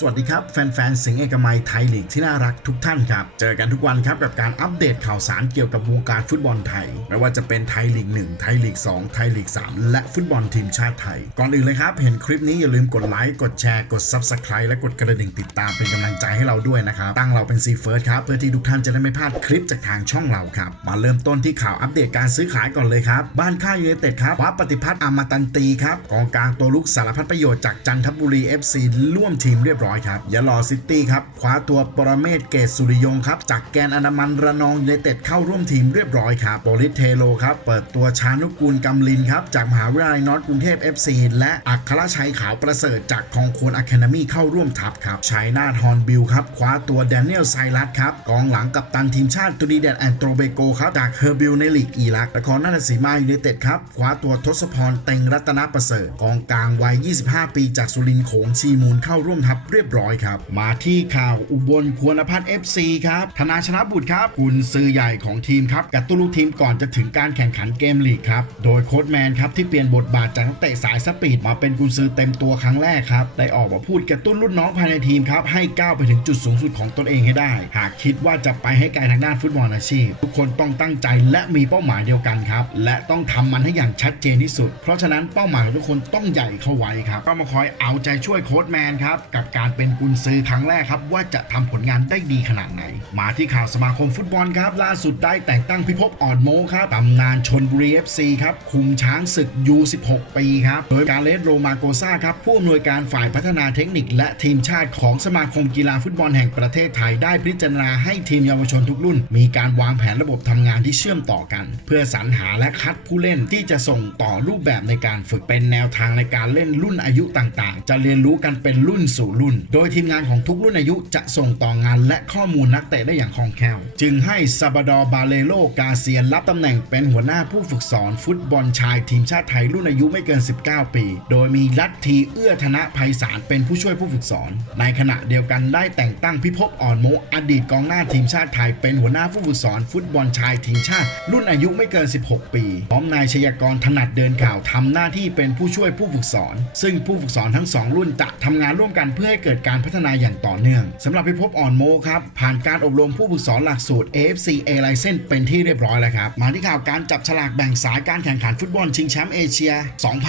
สวัสดีครับ แฟนๆสิงห์เอกมัยไทยลีกที่น่ารักทุกท่านครับ เจอกันทุกวันครับกับการอัปเดตข่าวสารเกี่ยวกับวงการฟุตบอลไทย ไม่ว่าจะเป็นไทยลีก 1 ไทยลีก 2 ไทยลีก 3 และฟุตบอลทีมชาติไทย ก่อนอื่นเลยครับ เห็นคลิปนี้อย่าลืมกดไลค์กดแชร์กด Subscribe และกดกระดิ่งติดตามเป็นกำลังใจให้เราด้วยนะครับ ตั้งเราเป็นซีเฟิร์สครับเพื่อที่ทุกท่านจะได้ไม่พลาดคลิปจากทางช่องเราครับมาเริ่มต้นที่ข่าวอัปเดตการซื้อขายก่อนเลยครับบ้านค่ายยูไนเต็ดครับว้าปฏิพัฒน์อมตันตีครับกองกลางตัวลุกสารพัดประโยชน์จากจันทบุรี FC ร่วมทีมเรียบร้อยครับยาลอซิตี้ครับคว้าตัวปรเมศเกตสุริยงครับจากแกนอนามันระนองยูไนเต็ดเข้าร่วมทีมเรียบร้อยครับโบริสเทโลครับเปิดตัวชานุกูลกำลินครับจากมหาวิทยาลัยนอร์ทกรุงเทพ FC และอัครชัยขาวประเสริฐจากคองโคนอะคาเดมี่เข้าร่วมทัพครับชัยนาทฮอนบิลครับคว้าตัวแดเนียลไซรัสครับกองหลังกับตันทีมชาติตูดีเดนแอนโตรเบโกครับจากเฮอร์บิลในลีกอิรักนครราชสีมายูไนเต็ดครับคว้าตัวทศพรเต็งรัตนประเสริฐกองกลางวัย 25 ปีจากสุรินทร์โขงชีมูลเข้าร่วมทัพเรียบร้อยครับ มาที่ข่าวอุบลควรพัฒน์ FC ครับธนาชนะบุตรครับกุนซือใหญ่ของทีมครับกัตุลูกทีมก่อนจะถึงการแข่งขันเกมลีกครับโดยโค้ชแมนครับที่เปลี่ยนบทบาทจากนักเตะสายสปีดมาเป็นกุนซือเต็มตัวครั้งแรกครับได้ออกมาพูดกระตุ้นรุ่นน้องภายในทีมครับให้ก้าวไปถึงจุดสูงสุดของตนเองให้ได้ หากคิดว่าจะไปให้ไกลทางด้านฟุตบอลอาชีพ ทุกคนต้องตั้งใจและมีเป้าหมายเดียวกันครับและต้องทำมันให้อย่างชัดเจนที่สุด เพราะฉะนั้นเป้าหมายของทุกคนต้องใหญ่เข้าไว้ครับก็มาคอยเอาใจช่วยโค้ชแมนครับกับการเป็นกุนซือครั้งแรกครับ ว่าจะทำผลงานได้ดีขนาดไหน มาที่ข่าวสมาคมฟุตบอลครับ ล่าสุดได้แต่งตั้งพิภพอ่อนโมครับตำนานชนบุรี FC ครับ คุมช้างศึก U16 ปีครับ โดยการเลสโรมาโกซาครับ ผู้อำนวยการฝ่ายพัฒนาเทคนิค และทีมชาติของสมาคมกีฬาฟุตบอลแห่งประเทศไทยได้พิจารณาให้ทีมเยาวชนทุกรุ่น มีการวางแผนระบบทำงานที่เชื่อมต่อกัน เพื่อสรรหาและคัดผู้เล่นที่จะส่งต่อรูปแบบในการฝึกเป็นแนวทางในการเล่นรุ่นอายุต่างๆ จะเรียนรู้กันเป็นรุ่นสู่รุ่นโดยทีมงานของทุกรุ่นอายุจะส่งต่องานและข้อมูลนักเตะได้อย่างคล่องแคล่ว จึงให้ซาบดอบาเลโลกาเซียนรับตำแหน่งเป็นหัวหน้าผู้ฝึกสอนฟุตบอลชายทีมชาติไทยรุ่นอายุไม่เกิน 19 ปี โดยมีลัทธีเอื้อธนะภัยสารเป็นผู้ช่วยผู้ฝึกสอน ในขณะเดียวกันได้แต่งตั้งพิภพอ่อนโมอดีตกองหน้าทีมชาติไทยเป็นหัวหน้าผู้ฝึกสอนฟุตบอลชายทีมชาติ รุ่นอายุไม่เกิน 16 ปีพร้อมนายชยากรถนัดเดินข่าวทำหน้าที่เป็นผู้ช่วยผู้ฝึกสอน ซึ่งผู้ฝึกสอนทั้งสองรุ่นจะทำงานร่วมกันเพื่อให้เกิดกิดการพัฒนาอย่างต่อเนื่องสำหรับพิภพอ่อนโมครับผ่านการอบรมผู้ฝึกสอนหลักสูตร AFC A License เป็นที่เรียบร้อยแล้วครับมาที่ข่าวการจับฉลากแบ่งสายการแข่งขันฟุตบอลชิงแชมป์เอเชีย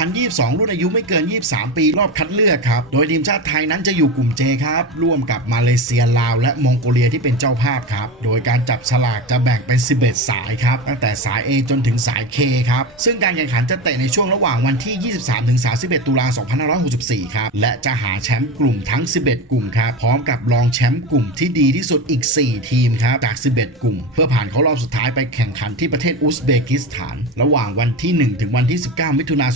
2022 รุ่นอายุไม่เกิน 23 ปีรอบคัดเลือกครับโดยทีมชาติไทยนั้นจะอยู่กลุ่ม J ครับร่วมกับมาเลเซียลาว และมองโกเลียที่เป็นเจ้าภาพครับโดยการจับฉลากจะแบ่งเป็น 11 สายครับตั้งแต่สาย A จนถึงสาย K ครับซึ่งการแข่งขันจะเตะในช่วงระหว่างวันที่ 23-31 ตุลาคม2564 ครับและจะหาแชมป์กลุ่มทั้ง11 กลุ่มครับพร้อมกับรองแชมป์กลุ่มที่ดีที่สุดอีก 4 ทีมครับจาก 11 กลุ่ม เพื่อผ่านเข้ารอบสุดท้ายไปแข่งขันที่ประเทศอุซเบกิสถาน ระหว่างวันที่ 1 ถึงวันที่ 19 มิถุนายน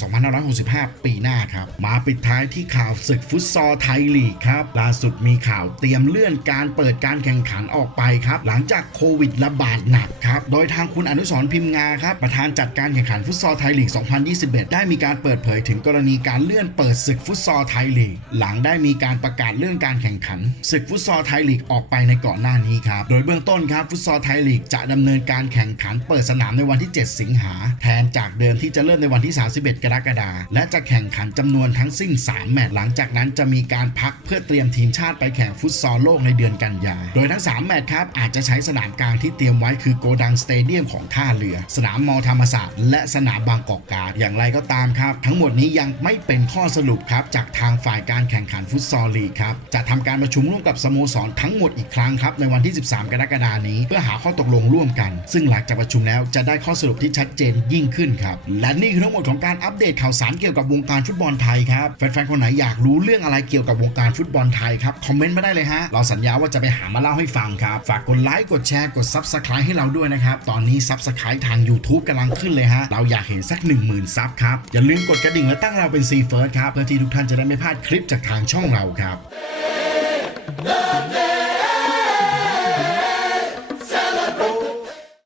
2565 ปีหน้าครับ มาปิดท้ายที่ข่าวศึกฟุตซอลไทยลีกครับล่าสุดมีข่าวเตรียมเลื่อนการเปิดการแข่งขันออกไปครับ หลังจากโควิดระบาดหนักครับ โดยทางคุณอนุสรพิมพ์งาครับประธานจัดการแข่งขันฟุตซอลไทยลีก 2021 ได้มีการเปิดเผยถึงกรณีการเลื่อนเปิดศึกฟุตซอลไทยลีก หลังได้มีการประกาศเลื่อนการแข่งขันศึกฟุตซอลไทยลีกออกไปในก่อนหน้านี้ครับ โดยเบื้องต้นครับฟุตซอลไทยลีกจะดำเนินการแข่งขันเปิดสนามในวันที่ 7 สิงหา แทนจากเดิมที่จะเริ่มในวันที่ 31 กรกฎาคมและจะแข่งขันจำนวนทั้งสิ้น 3 แมตช์หลังจากนั้นจะมีการพักเพื่อเตรียมทีมชาติไปแข่งฟุตซอลโลกในเดือนกันยา โดยทั้ง 3 แมตช์ครับอาจจะใช้สนามกลางที่เตรียมไว้คือโกดังสเตเดียมของท่าเรือ สนามมอธรรมศาสตร์และสนามบางกอกการ์ดอย่างไรก็ตามครับ ทั้งหมดนี้ยังไม่เป็นข้อสรุปครับจากทางฝ่ายการแข่งขันฟุตซอลลีกครับจะทำการประชุมร่วมกับสโมสรทั้งหมดอีกครั้งครับในวันที่ 13 กรกฎานี้ เพื่อหาข้อตกลงร่วมกัน ซึ่งหลังจากประชุมแล้วจะได้ข้อสรุปที่ชัดเจนยิ่งขึ้นครับและนี่คือทั้งหมดของการอัปเดตข่าวสารเกี่ยวกับวงการฟุตบอลไทยครับแฟนๆคนไหนอยากรู้เรื่องอะไรเกี่ยวกับวงการฟุตบอลไทยครับคอมเมนต์มาได้เลยฮะเราสัญญาว่าจะไปหามาเล่าให้ฟังครับฝากกดไลค์กดแชร์กด Subscribe ให้เราด้วยนะครับตอนนี้ Subscribe ทาง YouTube กำลังขึ้นเลยฮะเราอยากเห็นสัก 10,000ซับครับอย่าลืมกดกระดิ่งและตั้งเราเป็น C First ครับเพื่อที่ทุกท่านจะได้ไม่พลาดคลิปจากทางช่องเราครับครับ